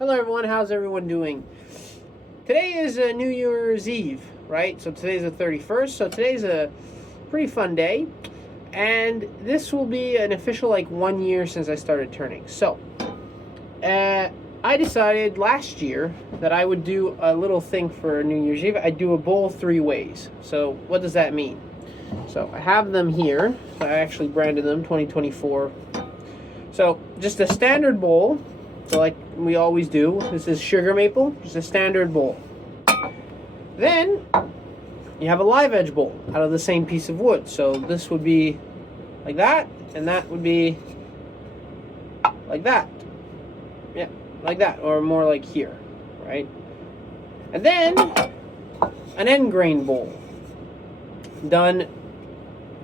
Hello everyone, how's everyone doing? Today is New Year's Eve, right? So today's the 31st, so today's a pretty fun day. And this will be an official 1 year since I started turning. So, I decided last year that I would do a little thing for New Year's Eve. I'd do a bowl 3 ways. So what does that mean? So I have them here. I actually branded them 2024. So just a standard bowl. So like we always do, this is sugar maple, just a standard bowl. Then you have a live edge bowl out of the same piece of wood. So this would be like that, and that would be like that. Yeah, like that, or more like here, right? And then an end grain bowl done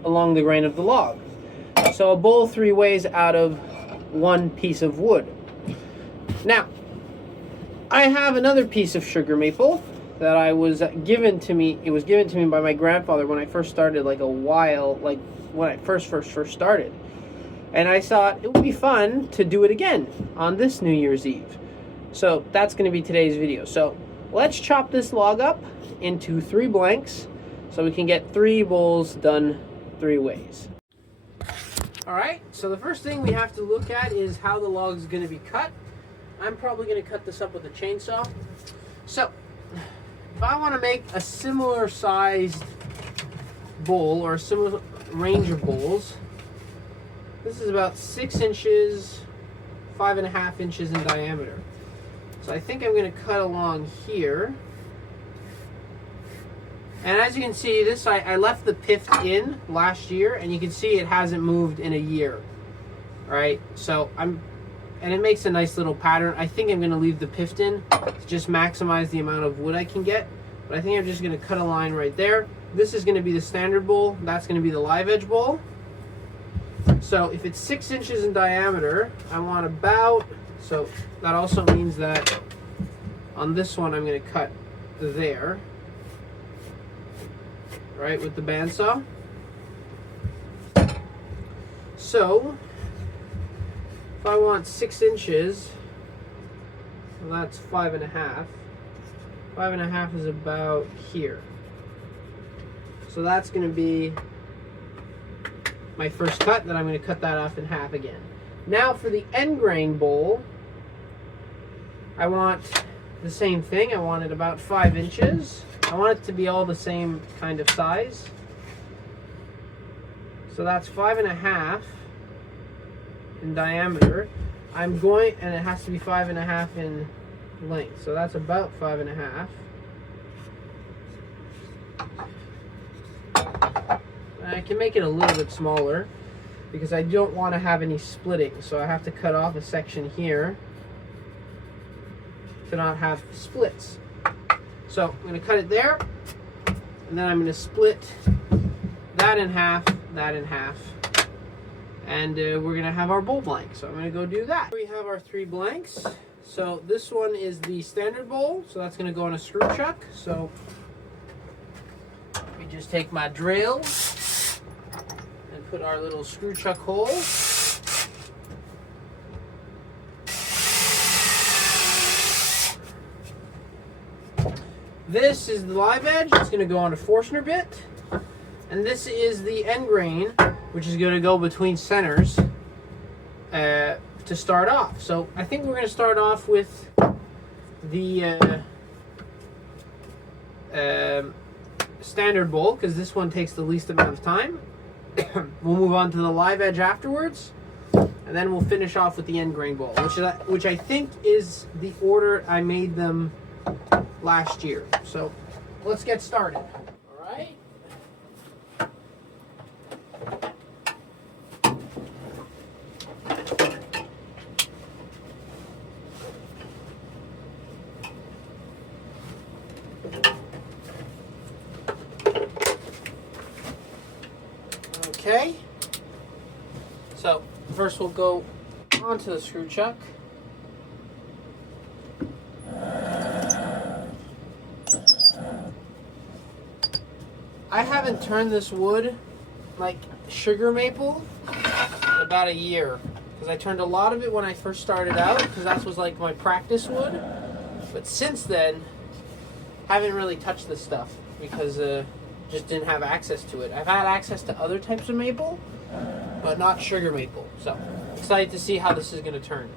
along the grain of the log. So a bowl 3 ways out of one piece of wood. Now, I have another piece of sugar maple that I was given to me. It was given to me by my grandfather when I first started, when I first started. And I thought it would be fun to do it again on this New Year's Eve. So that's going to be today's video. So let's chop this log up into 3 blanks so we can get 3 bowls done 3 ways. Alright, so the first thing we have to look at is how the log is going to be cut. I'm probably going to cut this up with a chainsaw. So, if I want to make a similar sized bowl or a similar range of bowls, this is about 6 inches, 5.5 inches in diameter. So I think I'm going to cut along here. And as you can see, this I left the pith in last year, and you can see it hasn't moved in a year. Right? So and it makes a nice little pattern. I think I'm going to leave the pith in to just maximize the amount of wood I can get. But I think I'm just going to cut a line right there. This is going to be the standard bowl. That's going to be the live edge bowl. So if it's 6 inches in diameter, I want about, so that also means that on this one I'm going to cut there, right, with the bandsaw. So if I want 6 inches, well, that's 5.5. 5.5 is about here. So that's going to be my first cut. Then I'm going to cut that off in half again. Now for the end grain bowl, I want the same thing. I want it about 5 inches. I want it to be all the same kind of size. So that's 5.5 in diameter. And it has to be 5.5 in length. So that's about 5.5. And I can make it a little bit smaller because I don't want to have any splitting. So I have to cut off a section here to not have splits. So I'm going to cut it there, and then I'm going to split that in half, and we're going to have our bowl blank. So I'm going to go do that. We have our 3 blanks. So this one is the standard bowl, so that's going to go on a screw chuck. So we just take my drill and put our little screw chuck hole. This is the live edge. It's going to go on a Forstner bit. And this is the end grain, which is going to go between centers to start off. So I think we're going to start off with the standard bowl, because this one takes the least amount of time. We'll move on to the live edge afterwards. And then we'll finish off with the end grain bowl, which I think is the order I made them last year. So let's get started. All right. Okay. So first we'll go onto the screw chuck. I haven't turned this wood like sugar maple in about a year. because I turned a lot of it when I first started out, because that was like my practice wood. But since then, haven't really touched this stuff because just didn't have access to it. I've had access to other types of maple, but not sugar maple. So excited to see how this is going to turn.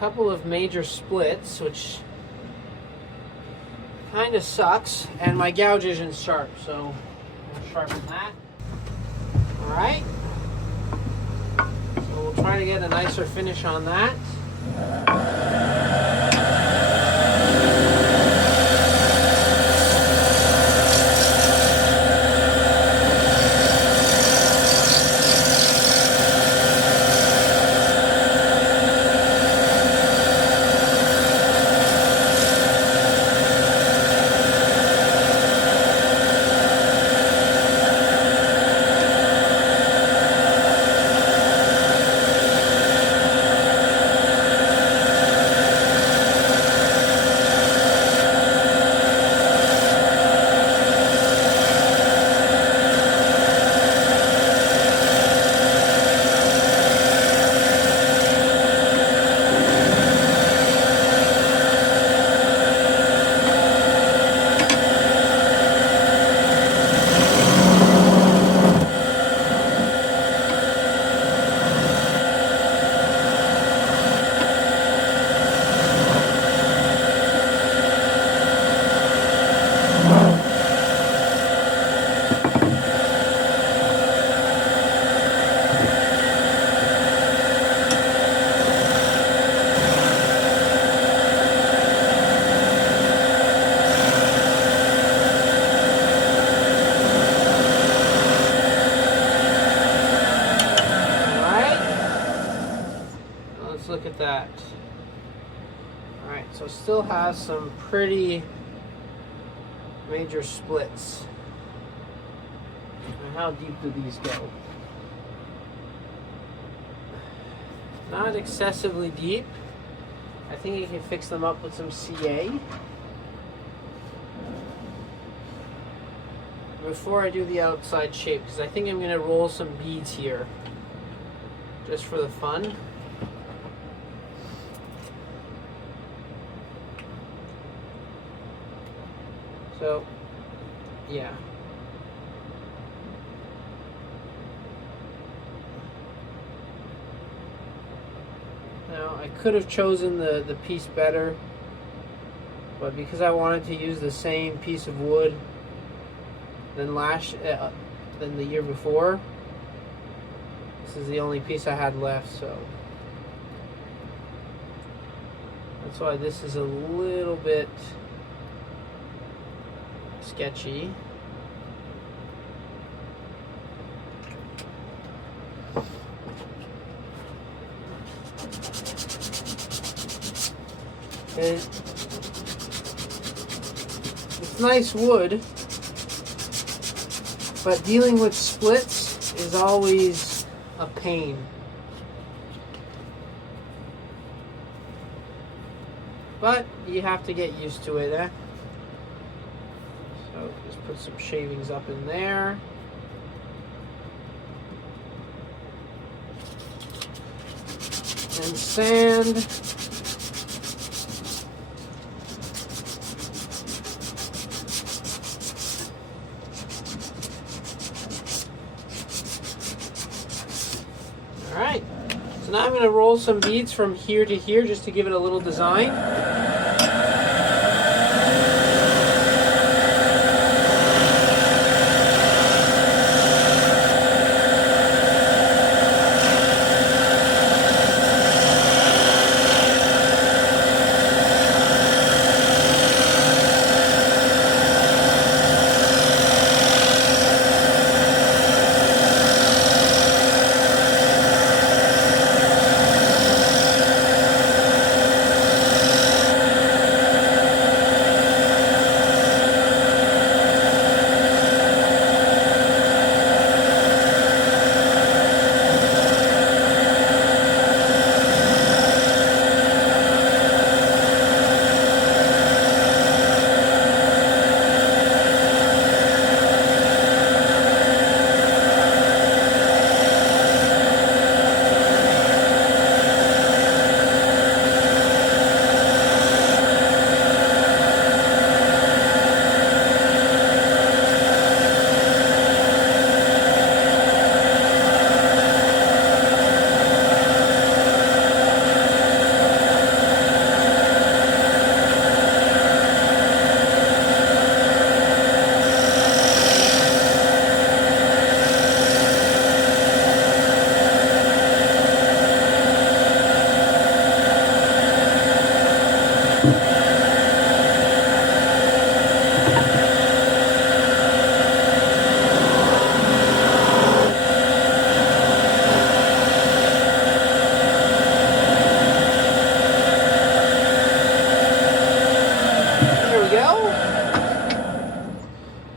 Couple of major splits, which kind of sucks, and my gouge isn't sharp, so I'll sharpen that. Alright, so we'll try to get a nicer finish on that. Look at that. Alright, so still has some pretty major splits. And how deep do these go? Not excessively deep. I think you can fix them up with some CA. Before I do the outside shape, because I think I'm going to roll some beads here just for the fun. So, yeah. Now, I could have chosen the piece better, but because I wanted to use the same piece of wood than than the year before, this is the only piece I had left, so that's why this is a little bit sketchy. And it's nice wood, But dealing with splits is always a pain. But you have to get used to it, eh? So just put some shavings up in there. And sand. Alright, so now I'm going to roll some beads from here to here just to give it a little design.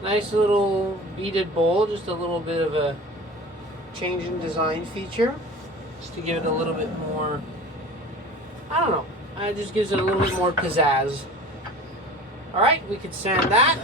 Nice little beaded bowl, just a little bit of a change in design feature, just to give it a little bit more, I don't know, it just gives it a little bit more pizzazz. Alright, we could sand that.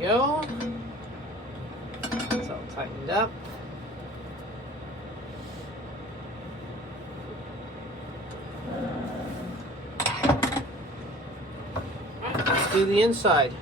Go. It's all tightened up. Alright, let's do the inside.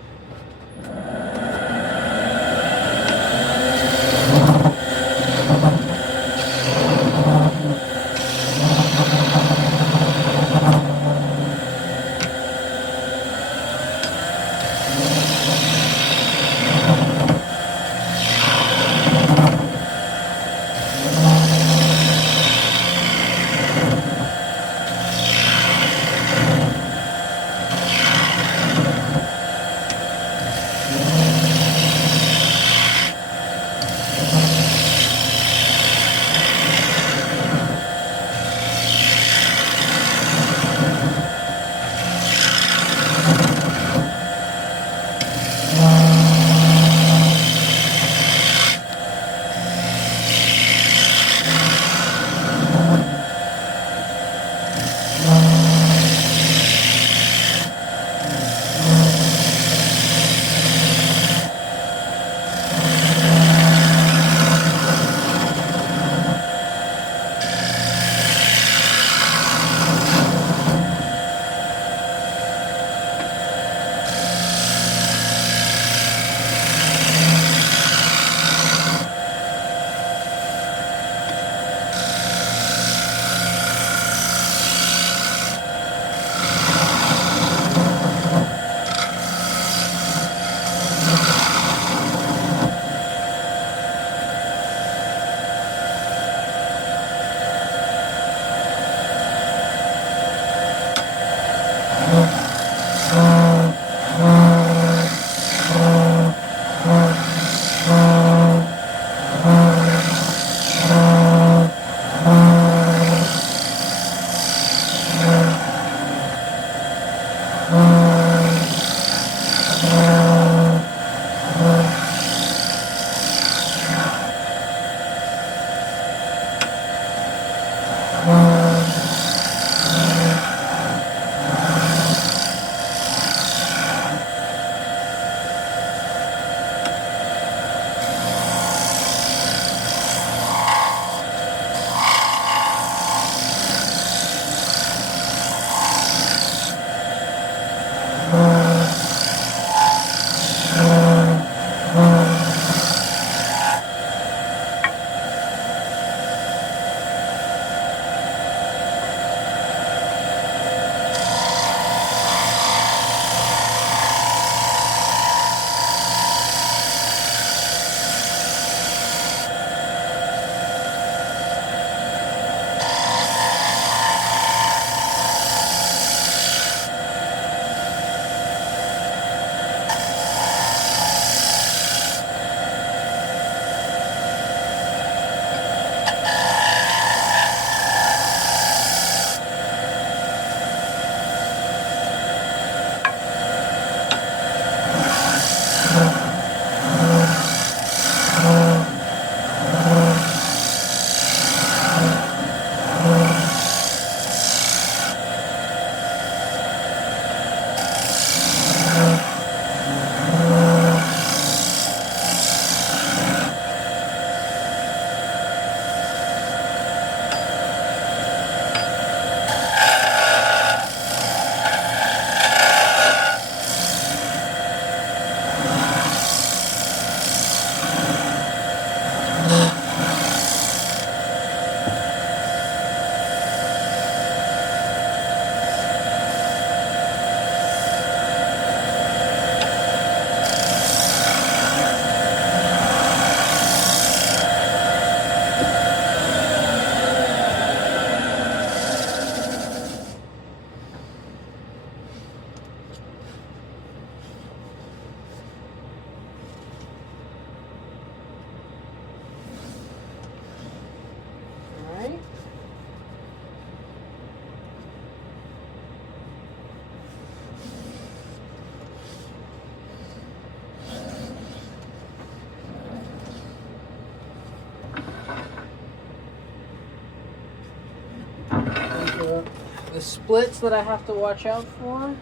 splits that I have to watch out for.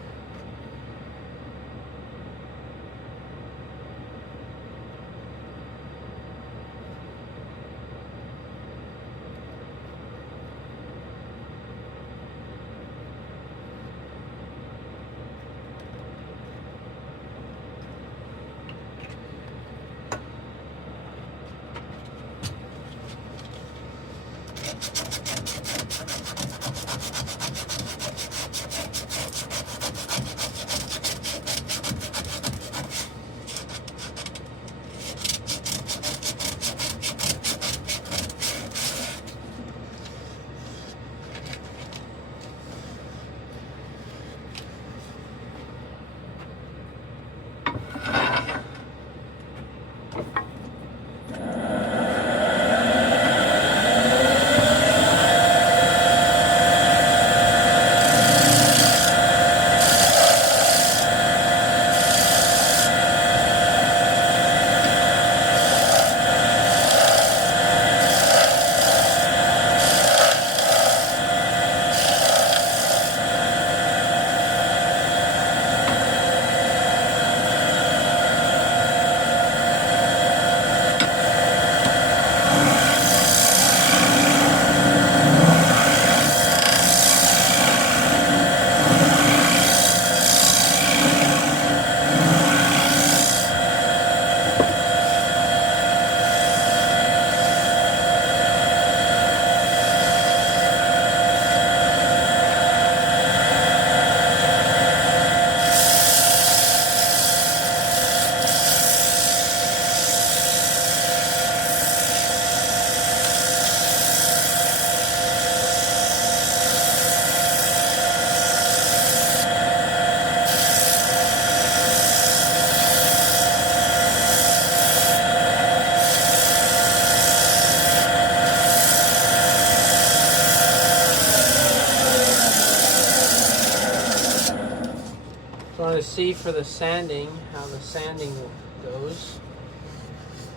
To see for the sanding, how the sanding goes.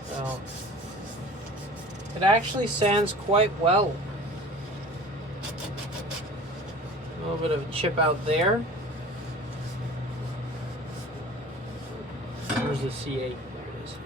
So it actually sands quite well. A little bit of a chip out there. Where's the C8? There it is.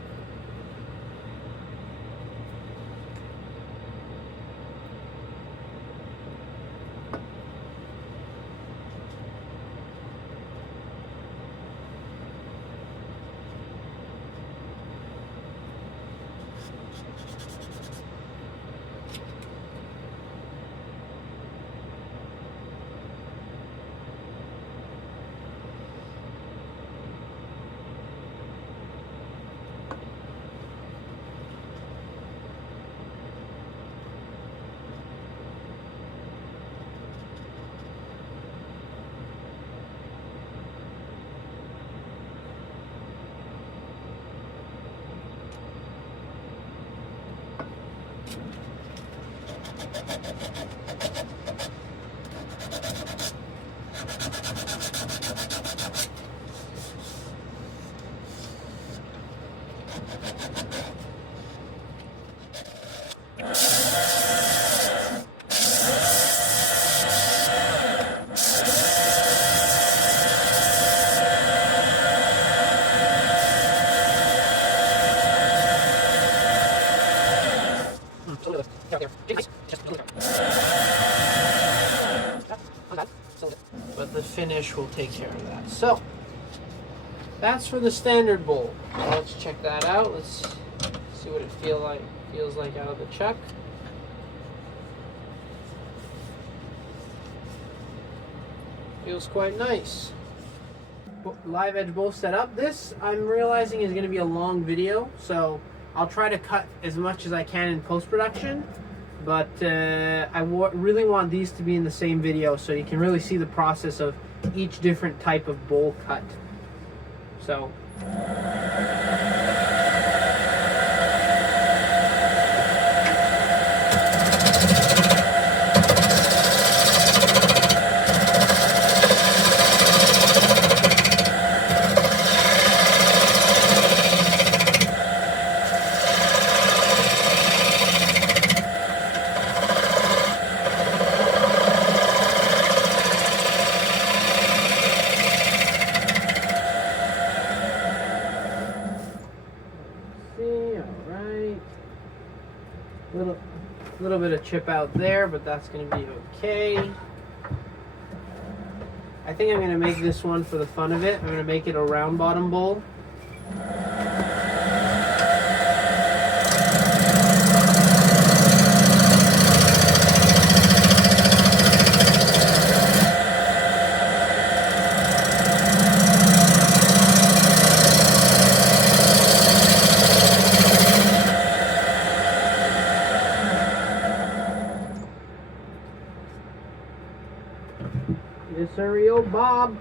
But the finish will take care of that. So that's for the standard bowl. Now let's check that out. Let's see what it feels like out of the chuck. Feels quite nice. Live edge bowl set up. This, I'm realizing, is going to be a long video, so I'll try to cut as much as I can in post-production, but I really want these to be in the same video so you can really see the process of each different type of bowl cut. So Little bit of chip out there, but that's going to be okay. I think I'm going to make this one for the fun of it. I'm going to make it a round bottom bowl. Yes, sir, old Bob.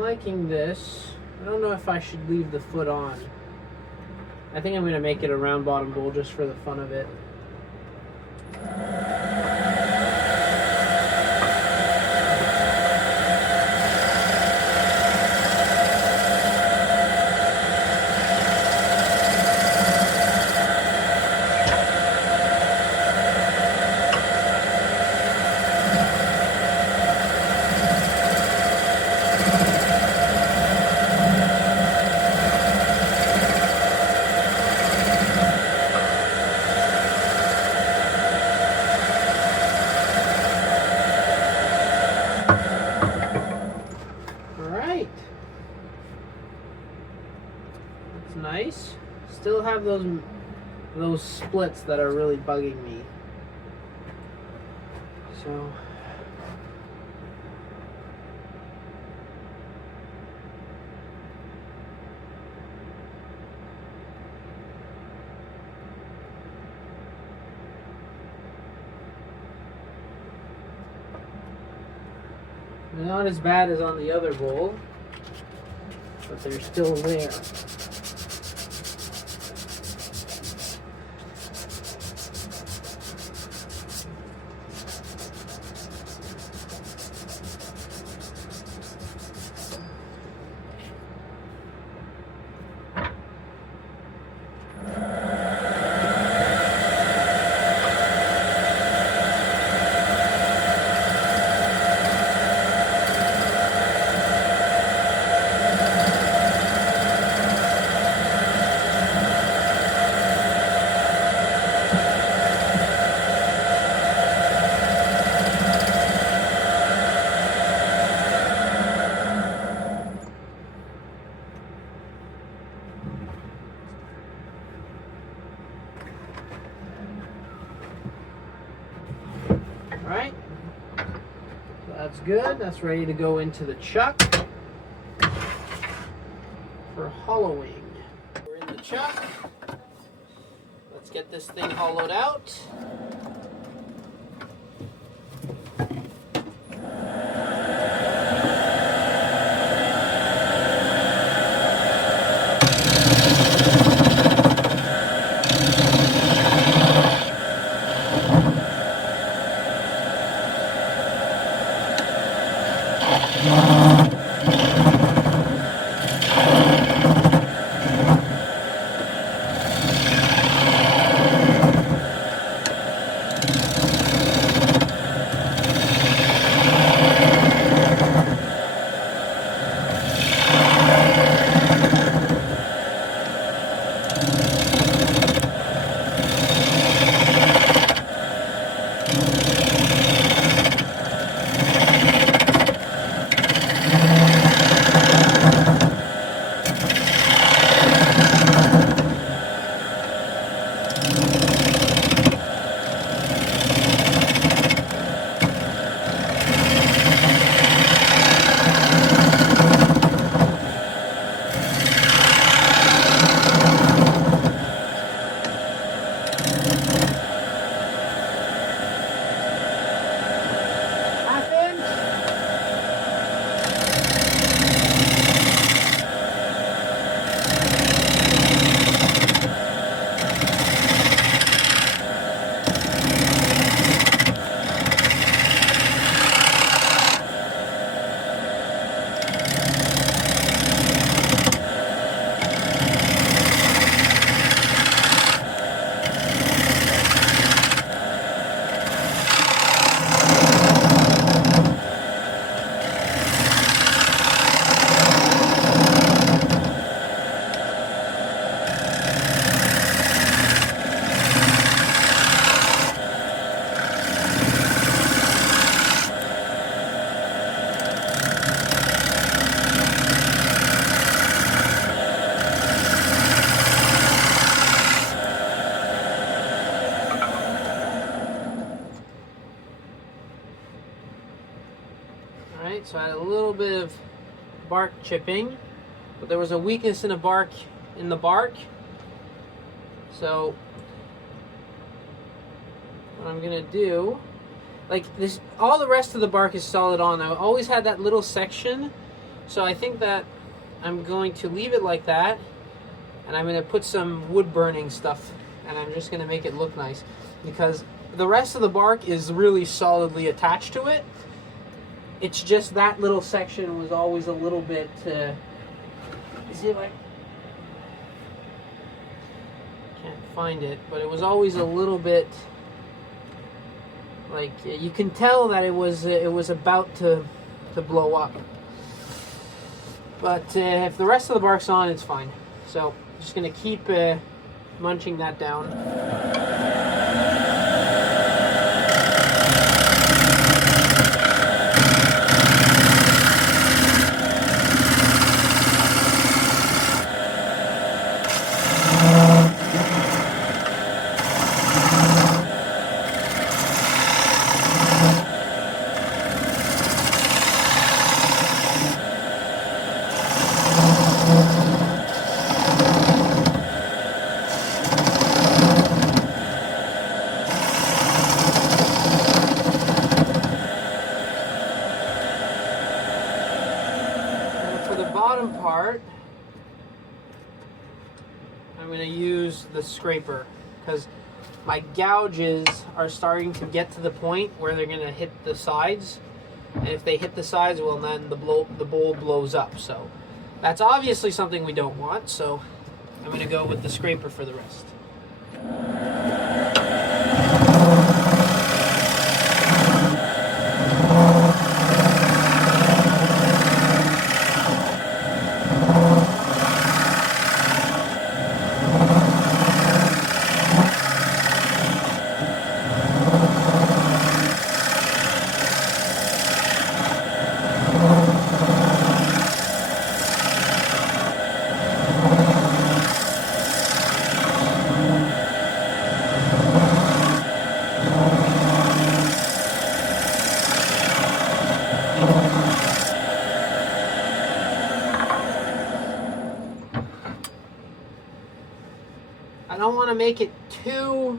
Liking this. I don't know if I should leave the foot on. I think I'm going to make it a round bottom bowl just for the fun of it. Nice. Still have those splits that are really bugging me. So they're not as bad as on the other bowl, but they're still there. All right. That's good. That's ready to go into the chuck for hollowing. We're in the chuck. Let's get this thing hollowed out. Alright, so I had a little bit of bark chipping, but there was a weakness in the bark. So what I'm gonna do, like this, all the rest of the bark is solid on. I always had that little section, so I think that I'm going to leave it like that, and I'm gonna put some wood burning stuff, and I'm just gonna make it look nice, because the rest of the bark is really solidly attached to it. It's just that little section was always a little bit, see if I can't find it, but it was always a little bit, like, you can tell that it was about to blow up. But if the rest of the bark's on, it's fine. So I'm just gonna keep munching that down. Part, I'm going to use the scraper, because my gouges are starting to get to the point where they're going to hit the sides, and if they hit the sides, well, then the bowl blows up. So that's obviously something we don't want, so I'm going to go with the scraper for the rest. to make it too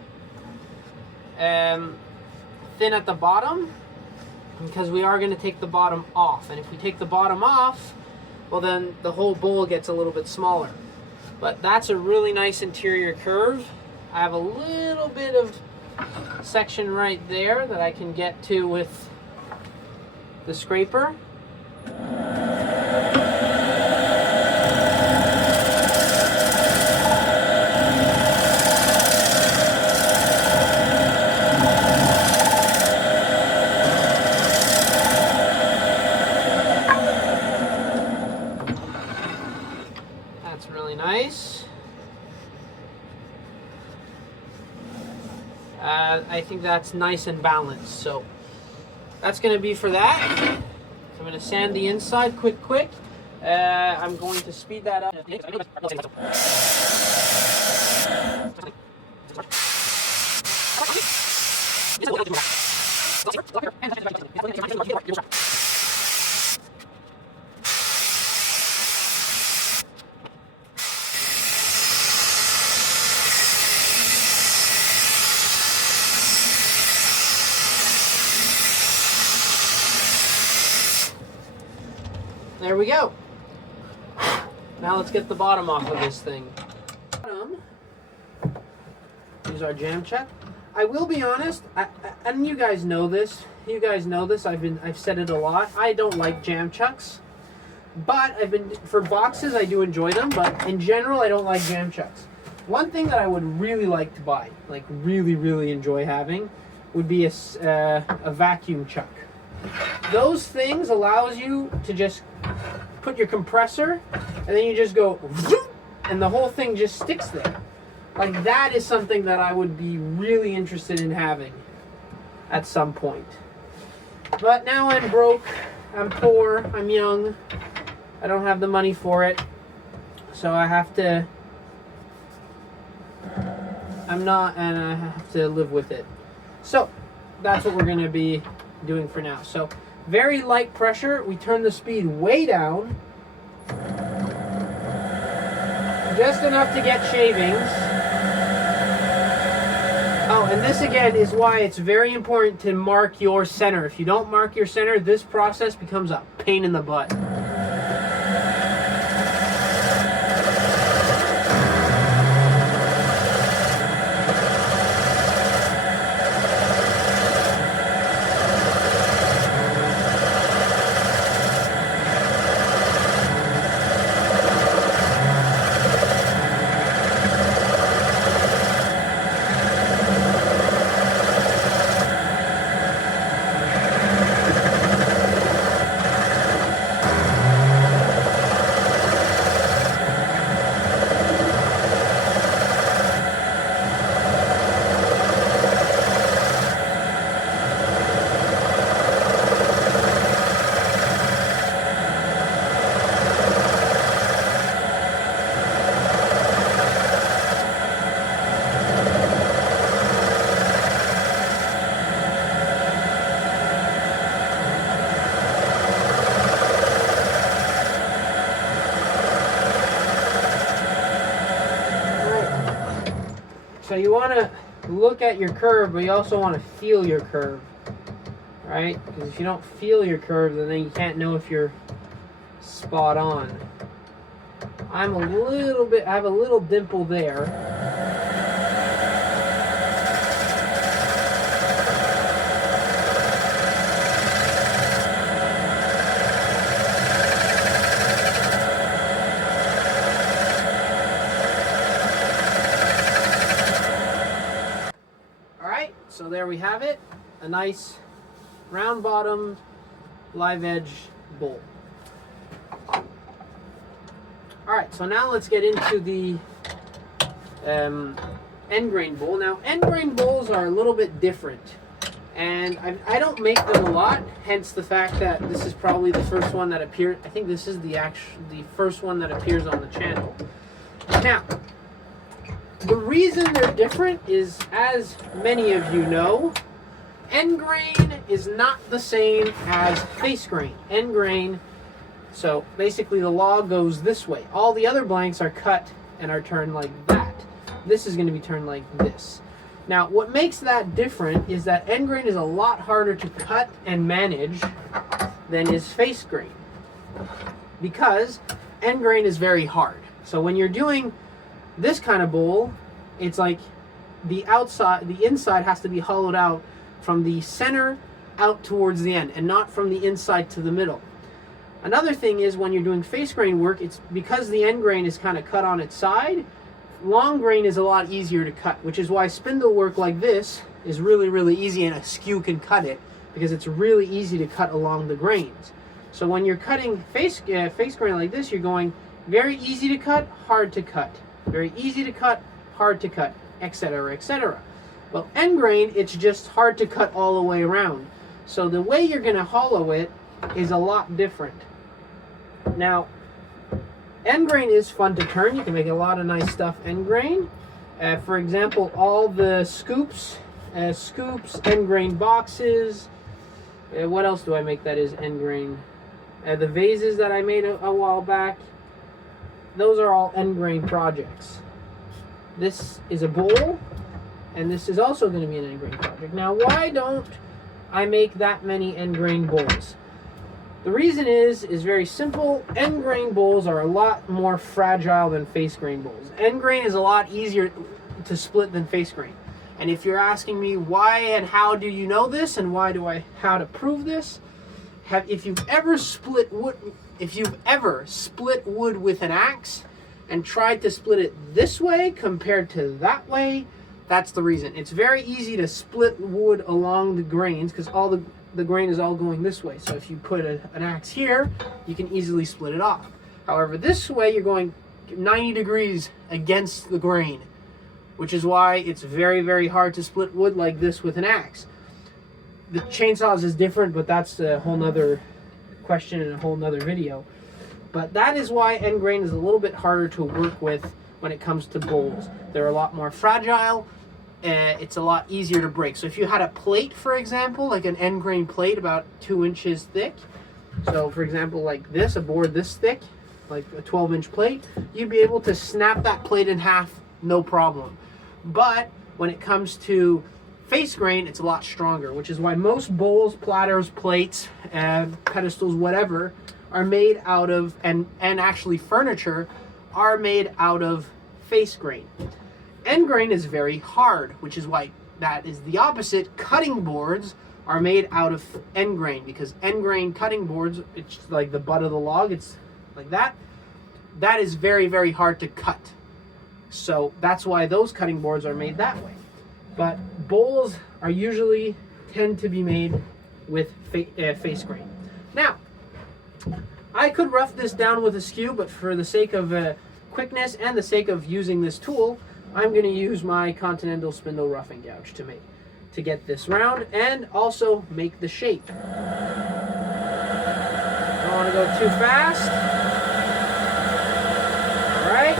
thin at the bottom, because we are going to take the bottom off. And if we take the bottom off, well, then the whole bowl gets a little bit smaller. But that's a really nice interior curve. I have a little bit of section right there that I can get to with the scraper. That's really nice. I think that's nice and balanced. So that's going to be for that. So I'm going to sand the inside quick. I'm going to speed that up. There we go. Now let's get the bottom off of this thing. Use our jam chuck. I will be honest, and you guys know this. I've said it a lot. I don't like jam chucks, but for boxes I do enjoy them. But in general, I don't like jam chucks. One thing that I would really like to buy, like really enjoy having, would be a vacuum chuck. Those things allows you to just put your compressor and then you just go and the whole thing just sticks there. Like, that is something that I would be really interested in having at some point. But now I'm broke, I'm poor, I'm young, I don't have the money for it, so I have to live with it. So that's what we're going to be doing for now. So very light pressure. We turn the speed way down, just enough to get shavings. Oh, and this again is why it's very important to mark your center. If you don't mark your center, this process becomes a pain in the butt. So you want to look at your curve, but you also want to feel your curve, right? Because if you don't feel your curve, then you can't know if you're spot on. I have a little dimple there. So there we have it, a nice round bottom, live edge bowl. Alright, so now let's get into the end grain bowl. Now, end grain bowls are a little bit different, and I don't make them a lot, hence the fact that this is probably the first one that appeared. I think this is the first one that appears on the channel. Now, the reason they're different is, as many of you know, end grain is not the same as face grain. End grain, so basically the log goes this way. All the other blanks are cut and are turned like that. this is going to be turned like this. Now, what makes that different is that end grain is a lot harder to cut and manage than is face grain, because end grain is very hard. So when you're doing this kind of bowl, it's like the inside has to be hollowed out from the center out towards the end, and not from the inside to the middle. Another thing is, when you're doing face grain work, it's because the end grain is kind of cut on its side, long grain is a lot easier to cut, which is why spindle work like this is really, really easy, and a skew can cut it, because it's really easy to cut along the grains. So when you're cutting face grain like this, you're going very easy to cut, hard to cut, very easy to cut, hard to cut, etc., etc. Well, end grain, it's just hard to cut all the way around. So the way you're going to hollow it is a lot different. Now, end grain is fun to turn. You can make a lot of nice stuff end grain. For example, all the scoops, end grain boxes. What else do I make that is end grain? The vases that I made a while back. Those are all end grain projects. This is a bowl, and this is also going to be an end grain project. Now, why don't I make that many end grain bowls? The reason is very simple. End grain bowls are a lot more fragile than face grain bowls. End grain is a lot easier to split than face grain. And if you're asking me why and how do you know this, and how to prove this, if you've ever split wood with an axe and tried to split it this way compared to that way, that's the reason. It's very easy to split wood along the grains, because all the grain is all going this way. So if you put an axe here, you can easily split it off. However, this way you're going 90 degrees against the grain, which is why it's very, very hard to split wood like this with an axe. The chainsaws is different, but that's a whole nother question in a whole nother video. But that is why end grain is a little bit harder to work with when it comes to bowls. They're a lot more fragile. It's a lot easier to break. So if you had a plate, for example, like an end grain plate about 2 inches thick, so for example like this, a board this thick, like a 12-inch plate, you'd be able to snap that plate in half, no problem. But when it comes to face grain, it's a lot stronger, which is why most bowls, platters, plates, pedestals, whatever, are made out of, and actually furniture, are made out of face grain. End grain is very hard, which is why that is the opposite. Cutting boards are made out of end grain, because end grain cutting boards, it's like the butt of the log, it's like that. That is very, very hard to cut. So that's why those cutting boards are made that way. But bowls are usually tend to be made with face grain. Now, I could rough this down with a skew, but for the sake of quickness and the sake of using this tool, I'm going to use my Continental spindle roughing gouge to get this round and also make the shape. Don't want to go too fast. All right.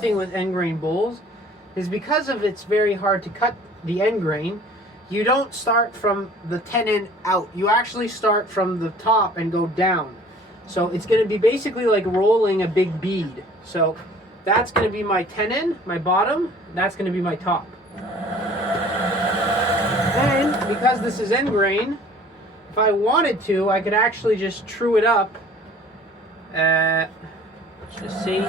Thing with end grain bowls is because of it's very hard to cut the end grain, you don't start from the tenon out. You actually start from the top and go down. So it's going to be basically like rolling a big bead. So that's going to be my tenon, my bottom. That's going to be my top. And because this is end grain, if I wanted to, I could actually just true it up. Let's just see.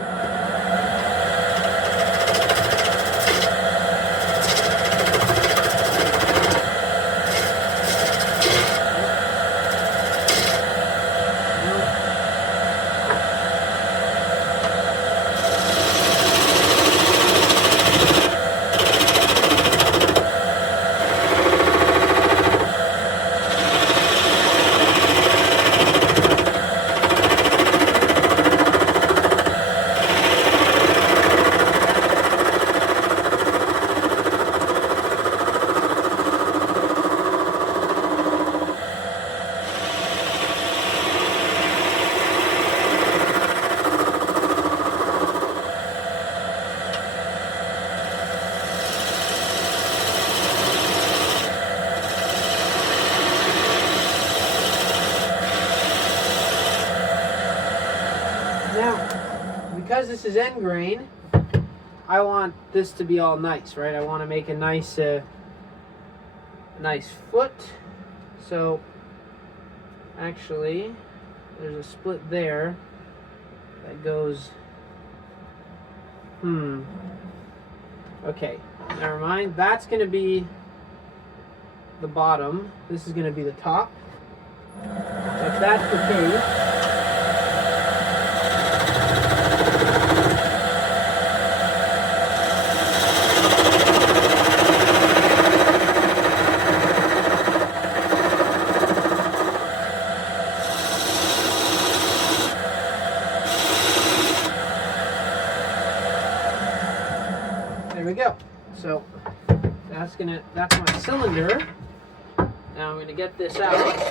Because this is end grain, I want this to be all nice, right? I want to make a nice nice foot. So actually there's a split there that goes okay, never mind. That's going to be the bottom. This is going to be the top. So if that's the case, there we go. So that's my cylinder. Now I'm gonna get this out,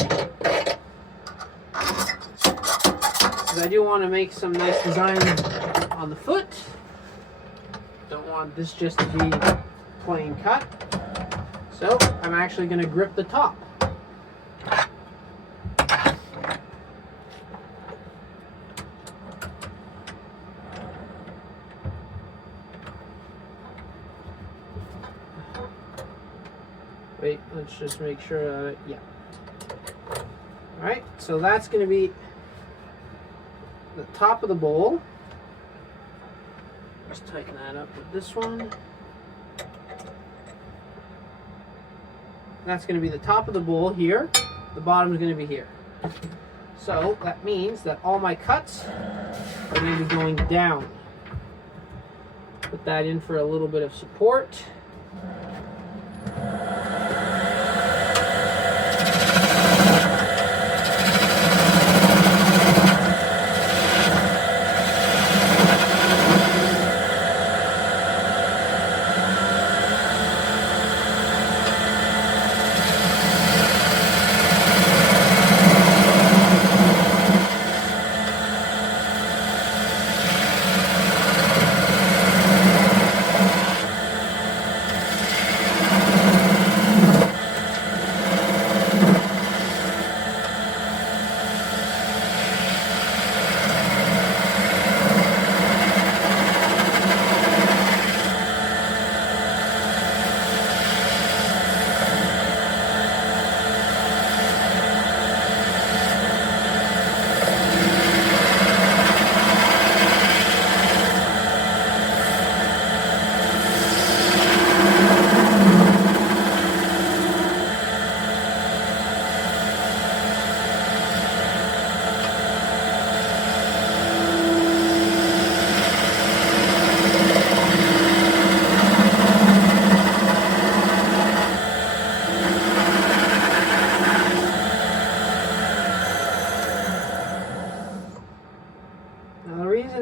because I do want to make some nice design on the foot. Don't want this just to be plain cut. So I'm actually gonna grip the top. Wait, let's just make sure, yeah. Alright, so that's going to be the top of the bowl. Let's tighten that up with this one. That's going to be the top of the bowl here. The bottom is going to be here. So that means that all my cuts are going to be going down. Put that in for a little bit of support.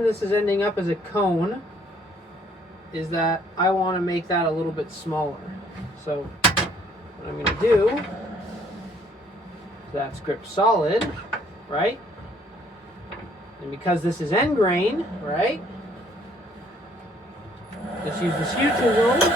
This is ending up as a cone is that I want to make that a little bit smaller. So what I'm going to do, that's grip solid, right? And because this is end grain, right? Just use this U-tool.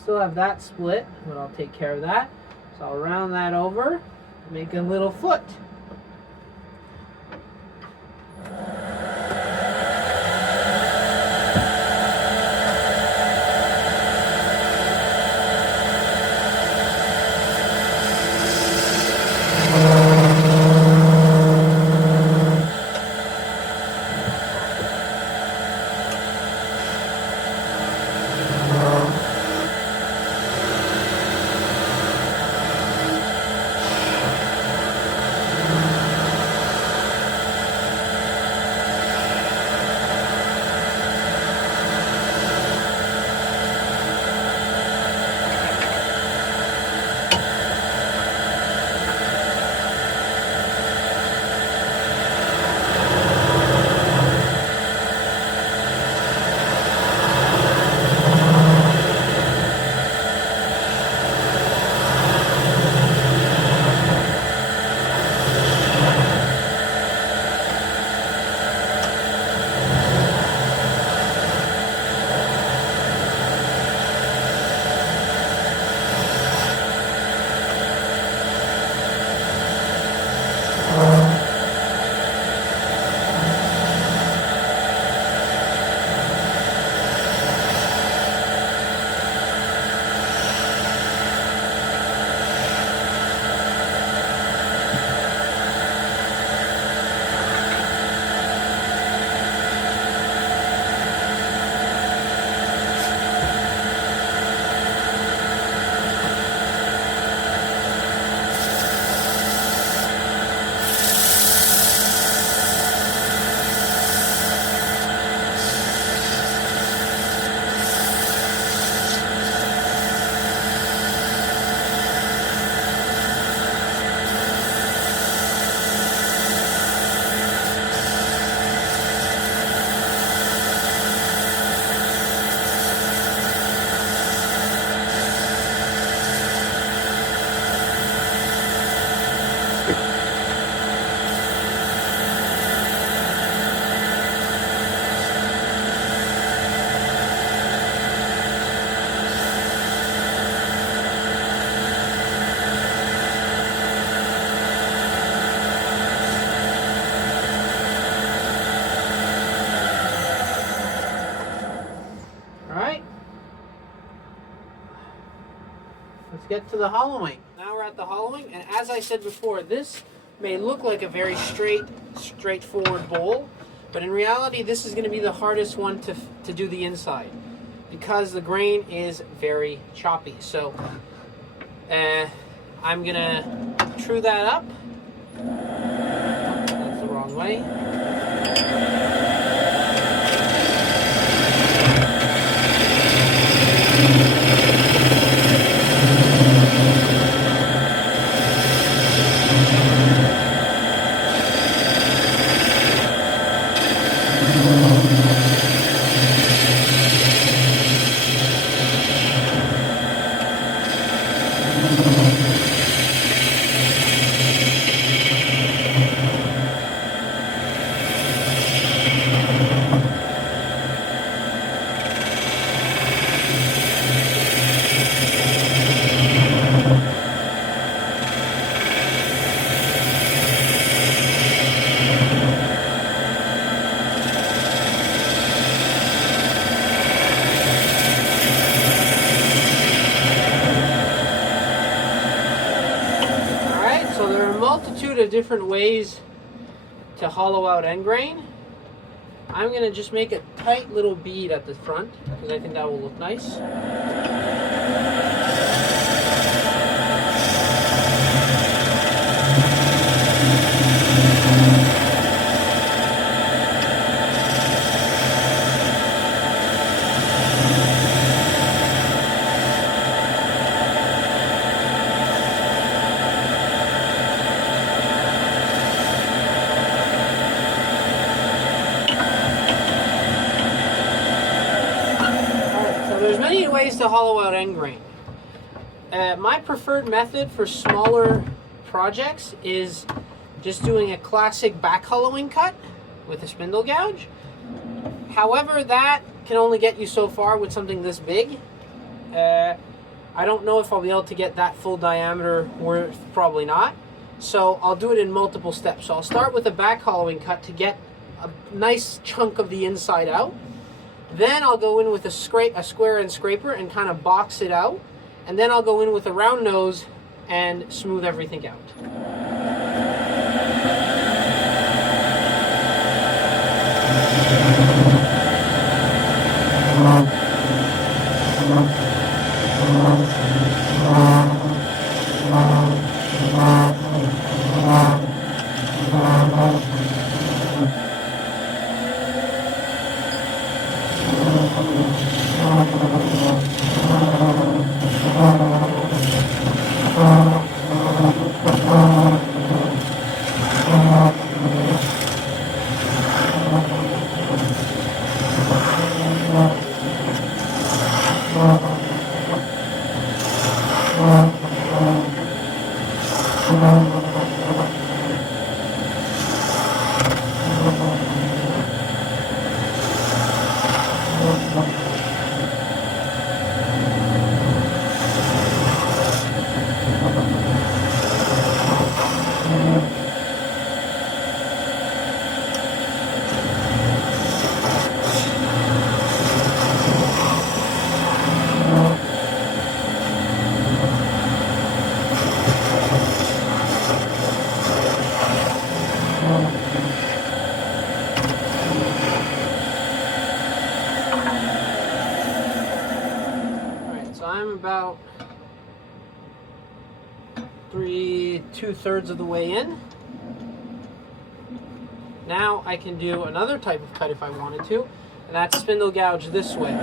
still have that split, but I'll take care of that. So I'll round that over, make a little foot. Let's get to the hollowing. Now we're at the hollowing, and as I said before, this may look like a very straightforward bowl, but in reality this is going to be the hardest one to do the inside because the grain is very choppy. So I'm going to true that up. That's the wrong way. Multitude of different ways to hollow out end grain. I'm going to just make a tight little bead at the front because I think that will look nice. There's many ways to hollow out end grain. My preferred method for smaller projects is just doing a classic back hollowing cut with a spindle gouge. However, that can only get you so far with something this big. I don't know if I'll be able to get that full diameter, or probably not. So I'll do it in multiple steps. So I'll start with a back hollowing cut to get a nice chunk of the inside out. Then I'll go in with a square end scraper and kind of box it out. And then I'll go in with a round nose and smooth everything out. I'm about 2/3 of the way in. Now I can do another type of cut if I wanted to, and that's spindle gouge this way.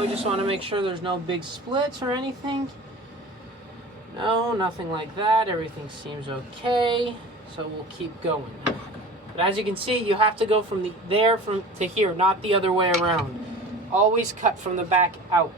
We just want to make sure there's no big splits or anything. No, nothing like that. Everything seems okay. So we'll keep going. But as you can see, you have to go from there to here, not the other way around. Always cut from the back out.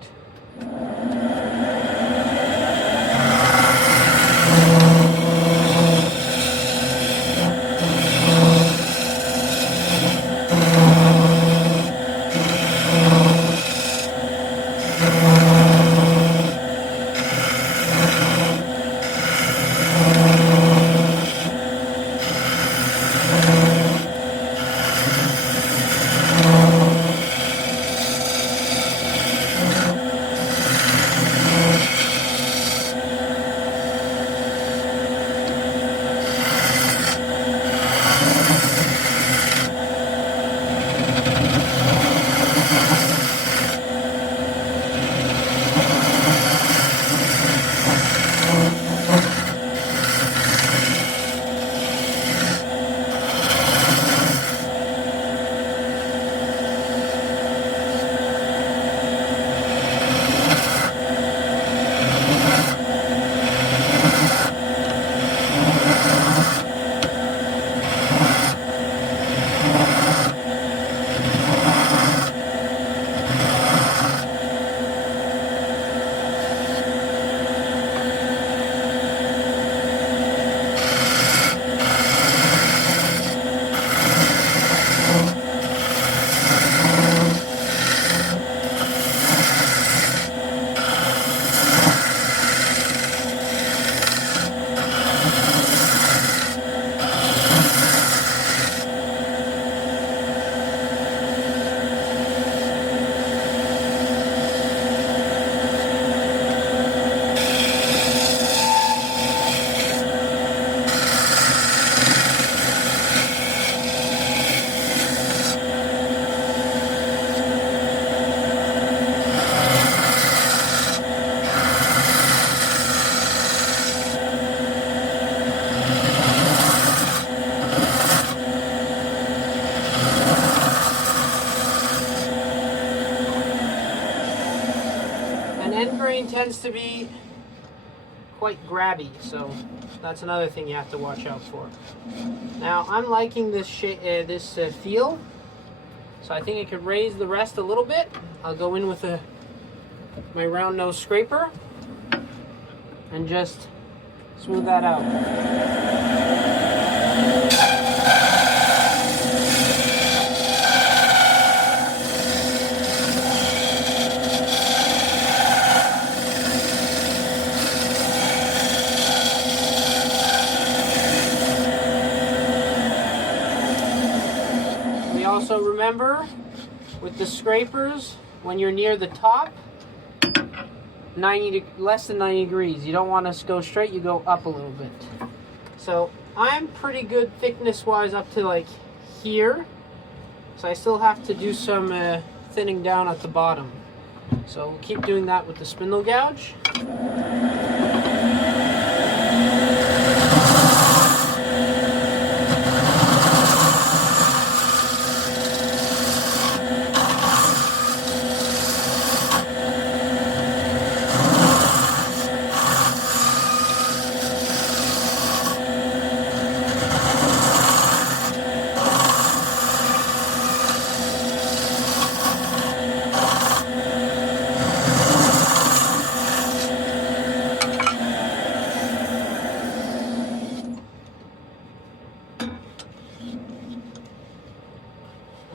grain tends to be quite grabby, so that's another thing you have to watch out for. Now I'm liking this feel, so I think I could raise the rest a little bit. I'll go in with my round nose scraper and just smooth that out. Also remember, with the scrapers, when you're near the top, less than 90 degrees. You don't want to go straight, you go up a little bit. So I'm pretty good thickness-wise up to like here. So I still have to do some thinning down at the bottom. So we'll keep doing that with the spindle gouge.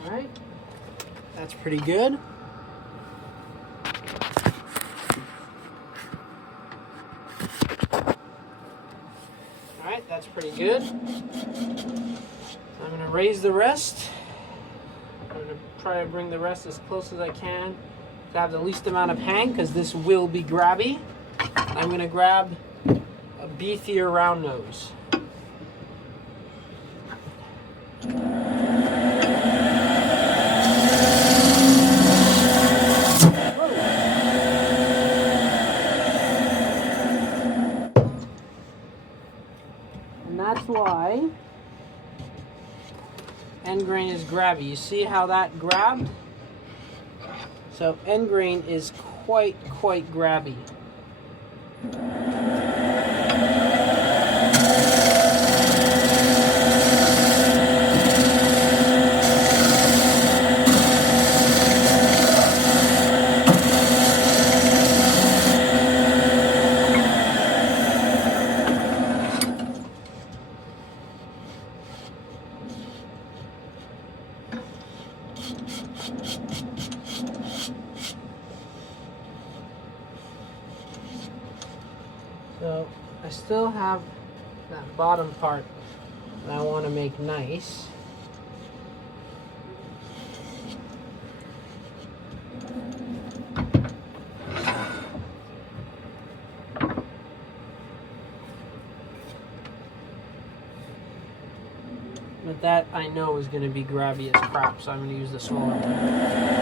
Alright, that's pretty good. Alright, that's pretty good. I'm going to raise the rest. I'm going to try to bring the rest as close as I can to have the least amount of hang, because this will be grabby. I'm going to grab a beefier round nose. And that's why end grain is grabby. You see how that grabbed? So end grain is quite grabby. So I still have that bottom part that I want to make nice. But that I know is going to be grabby as crap, so I'm going to use the smaller one.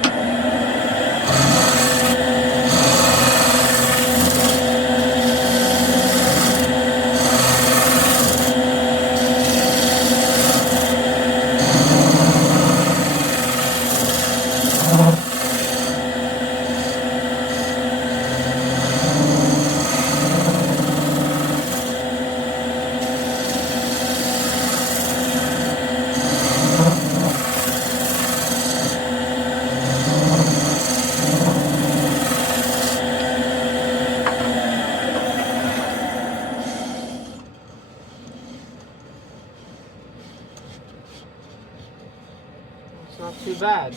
It's not too bad.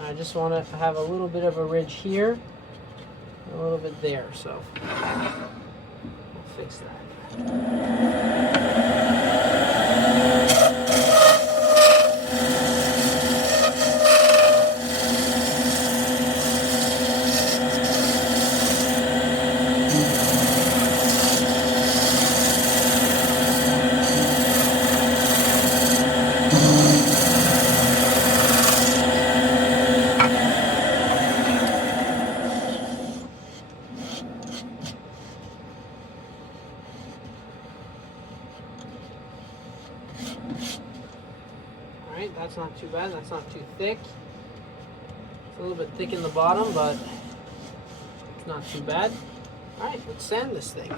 I just want to have a little bit of a ridge here, a little bit there, so we'll fix that. Alright, that's not too bad, that's not too thick. It's a little bit thick in the bottom, but not too bad. All right, let's sand this thing.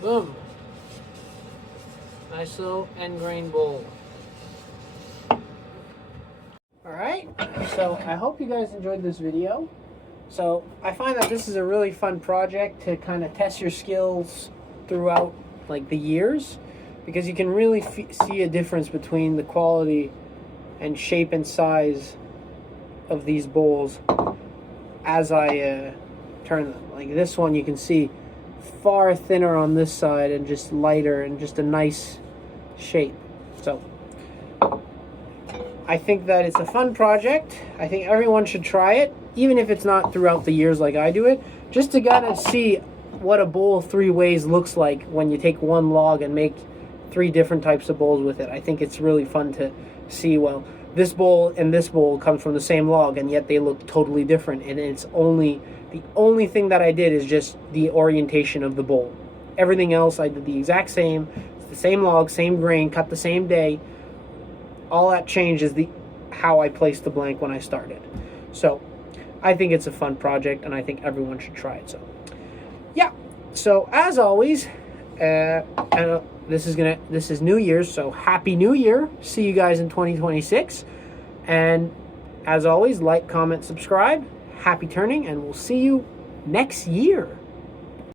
Boom. Nice little end grain bowl. Alright, so I hope you guys enjoyed this video. So I find that this is a really fun project to kind of test your skills throughout like the years, because you can really see a difference between the quality and shape and size of these bowls as I turn them. Like this one, you can see far thinner on this side and just lighter and just a nice shape. So I think that it's a fun project. I think everyone should try it, even if it's not throughout the years like I do it, just to kind of see what a bowl 3 ways looks like when you take one log and make 3 different types of bowls with it. I think it's really fun to see, well, this bowl and this bowl come from the same log and yet they look totally different, and it's only the only thing that I did is just the orientation of the bowl. Everything else I did the exact same. It's the same log, same grain, cut the same day. All that changed is how I placed the blank when I started. So I think it's a fun project, and I think everyone should try it. So yeah. So as always, this is New Year's, so Happy New Year. See you guys in 2026. And as always, like, comment, subscribe. Happy turning, and we'll see you next year.